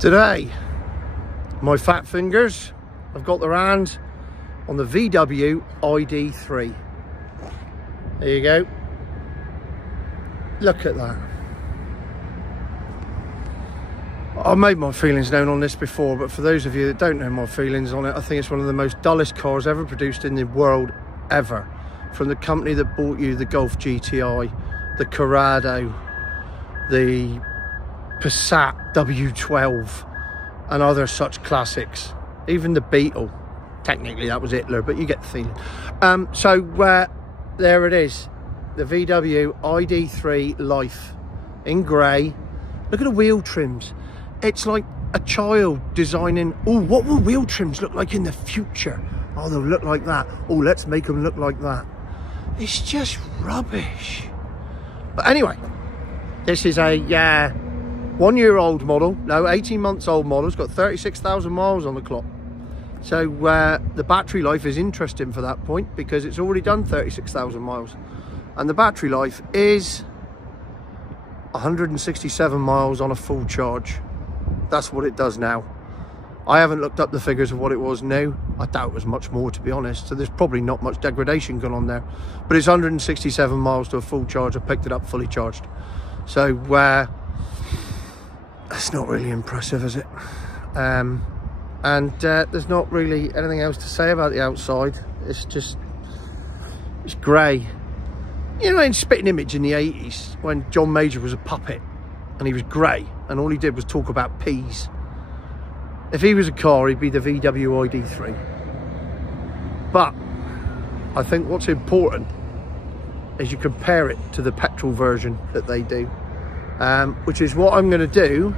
Today, my fat fingers have got their hand on the VW ID3. There you go. Look at that. I've made my feelings known on this before, but for those of you that don't know my feelings on it, I think it's one of the most dullest cars ever produced in the world, ever. From the company that bought you the Golf GTI, the Corrado, the Passat W12 and other such classics, even the Beetle. Technically that was Hitler, but you get the feeling. There it is, the VW ID3 Life in grey. Look at the wheel trims. It's like a child designing, oh, what will wheel trims look like in the future? Oh, they'll look like that. Oh, let's make them look like that. It's just rubbish. But anyway, this is a 1 year old model, no, 18 months old model. It's got 36,000 miles on the clock. So the battery life is interesting for that point, because it's already done 36,000 miles. And the battery life is 167 miles on a full charge. That's what it does now. I haven't looked up the figures of what it was now. I doubt it was much more, to be honest. So there's probably not much degradation going on there. But it's 167 miles to a full charge. I picked it up fully charged. So that's not really impressive, is it? There's not really anything else to say about the outside. It's grey. You know, in Spitting Image in the 80s, when John Major was a puppet and he was grey and all he did was talk about peas. If he was a car, he'd be the VW ID3. But I think what's important is you compare it to the petrol version that they do, which is what I'm going to do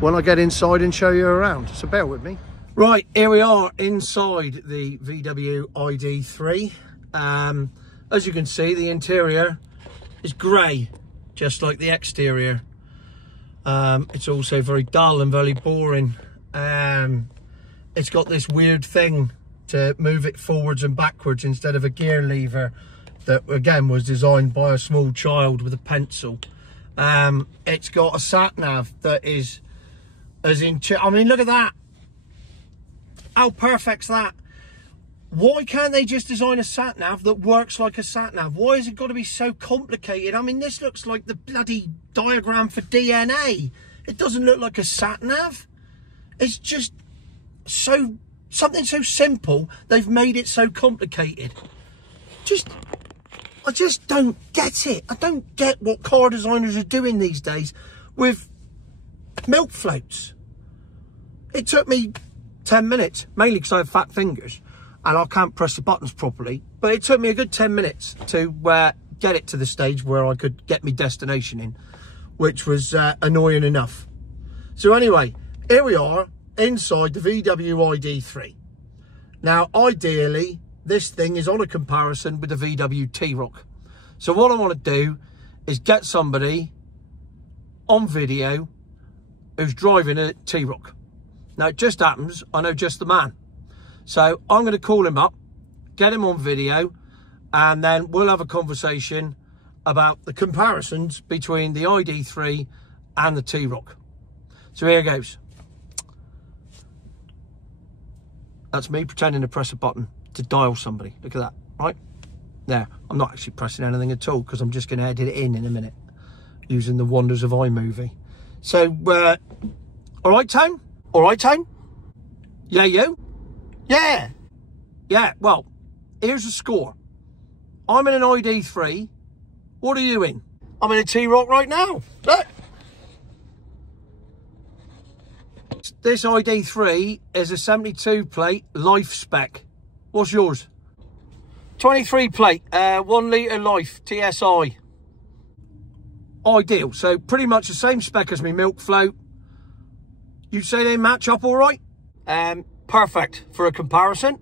when I get inside and show you around. So bear with me. Right, here we are inside the VW ID3. As you can see, the interior is grey, just like the exterior. It's also very dull and very boring. It's got this weird thing to move it forwards and backwards instead of a gear lever that again was designed by a small child with a pencil. It's got a sat nav that is I mean, look at that. How perfect's that? Why can't they just design a sat nav that works like a sat nav? Why has it got to be so complicated? I mean, this looks like the bloody diagram for DNA. It doesn't look like a sat nav. It's just something so simple, they've made it so complicated. I just don't get it. I don't get what car designers are doing these days with milk floats. It took me 10 minutes, mainly because I have fat fingers and I can't press the buttons properly, but it took me a good 10 minutes to get it to the stage where I could get my destination in, which was annoying enough. So anyway, here we are inside the VW ID3. Now, ideally, this thing is on a comparison with the VW T-Roc. So what I want to do is get somebody on video who's driving a T-Roc. Now, it just happens I know just the man. So I'm going to call him up, get him on video, and then we'll have a conversation about the comparisons between the ID3 and the T-Roc. So here goes. That's me pretending to press a button to dial somebody. Look at that, right? There. I'm not actually pressing anything at all because I'm just going to edit it in a minute using the wonders of iMovie. So, all right, Tone? All right, Tone? Yeah, you? Yeah. Yeah, well, here's the score. I'm in an ID3. What are you in? I'm in a T-Roc right now. Look. This ID3 is a 72 plate Life spec. What's yours? 23 plate, 1 litre Life TSI. Ideal. So pretty much the same spec as my milk float. You'd say they match up all right? Perfect for a comparison.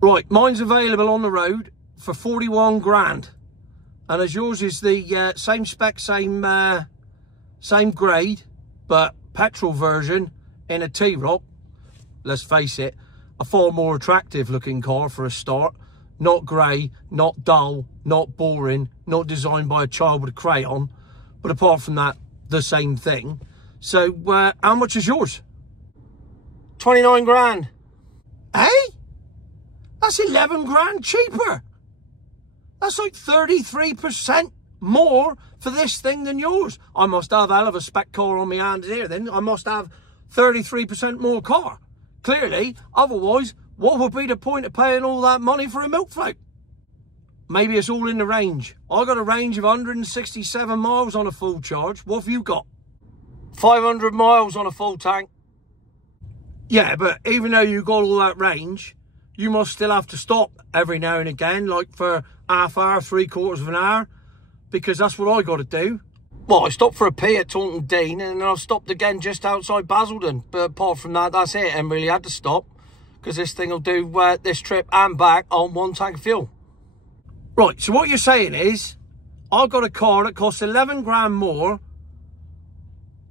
Right, mine's available on the road for 41 grand. And as yours is the same spec, same grade, but petrol version in a T-Roc, let's face it, a far more attractive looking car for a start. Not grey, not dull, not boring, not designed by a child with a crayon. But apart from that, the same thing. So, how much is yours? 29 grand. Eh? That's 11 grand cheaper. That's like 33% more for this thing than yours. I must have a hell of a spec car on my hands here then. I must have 33% more car. Clearly, otherwise, what would be the point of paying all that money for a milk float? Maybe it's all in the range. I got a range of 167 miles on a full charge. What have you got? 500 miles on a full tank. Yeah, but even though you got all that range, you must still have to stop every now and again, like for half hour, 3/4 of an hour, because that's what I got to do. Well, I stopped for a pee at Taunton Dean, and then I stopped again just outside Basildon. But apart from that, that's it. I haven't really had to stop, because this thing will do this trip and back on one tank of fuel. Right, so what you're saying is, I've got a car that costs 11 grand more,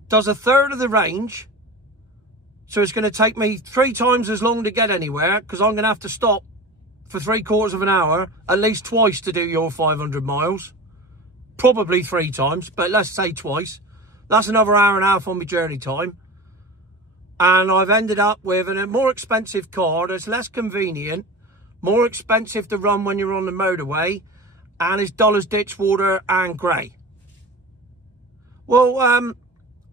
does a third of the range, so it's going to take me 3 times as long to get anywhere, because I'm going to have to stop for 3/4 of an hour, at least twice to do your 500 miles. Probably 3 times, but let's say twice. That's another hour and a half on my journey time. And I've ended up with a more expensive car that's less convenient, more expensive to run when you're on the motorway, and it's dull as ditch water and grey. Well,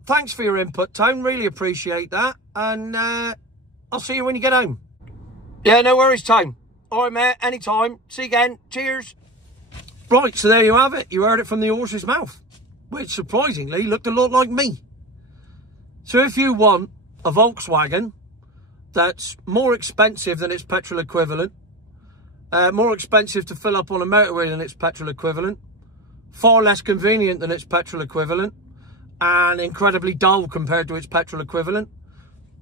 thanks for your input, Tone. Really appreciate that. And I'll see you when you get home. Yeah, no worries, Tone. All right, mate, anytime. See you again. Cheers. Right, so there you have it. You heard it from the horse's mouth, which surprisingly looked a lot like me. So if you want a Volkswagen that's more expensive than its petrol equivalent, more expensive to fill up on a motorway than its petrol equivalent, far less convenient than its petrol equivalent, and incredibly dull compared to its petrol equivalent,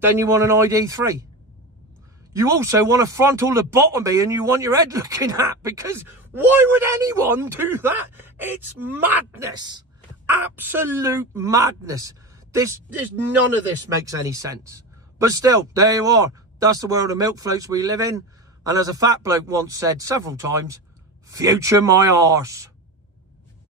then you want an ID3. You also want a frontal lobotomy and you want your head looking at, because why would anyone do that? It's madness. Absolute madness. None of this makes any sense. But still, there you are. That's the world of milk floats we live in. And as a fat bloke once said several times, future my arse.